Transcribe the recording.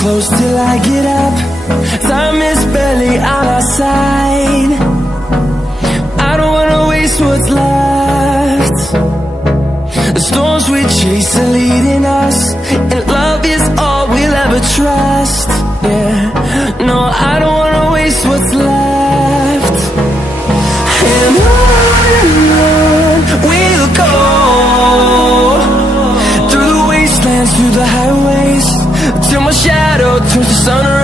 close till I get up. Time is barely on our side. I don't wanna waste what's left. The storms we chase are leading us, and love is all we'll ever trust, yeah. No, I don't wanna waste what's left. And on we'll go, through the wastelands, through the highways, till my shadow turns to sun rays.